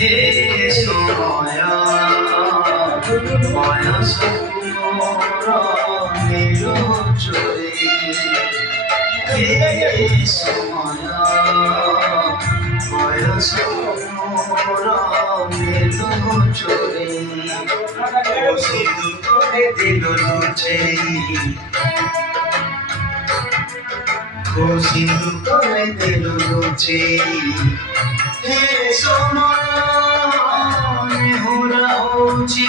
হে সময় বয়স নীল চোরে হে সময় বয়স নীল চোরে সিধু করে দিল লুচে সিধু করে দিল লুচে হে সময় হଉଛି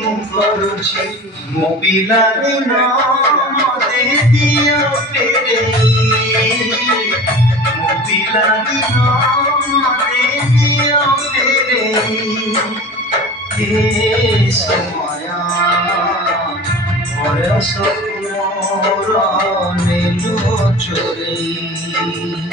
ମୁଁ କରୁଛି ମୋ ପିଲା ଦିନ ମତେ ଦିଅ ଫେରେଇ ମୋ ପିଲା ଦିନ ମତେ ଦିଅ ଫେରେଇ ହେ ସମୟ ବୟସ ମୋର ନେଲୁ ଚୋରେଇ।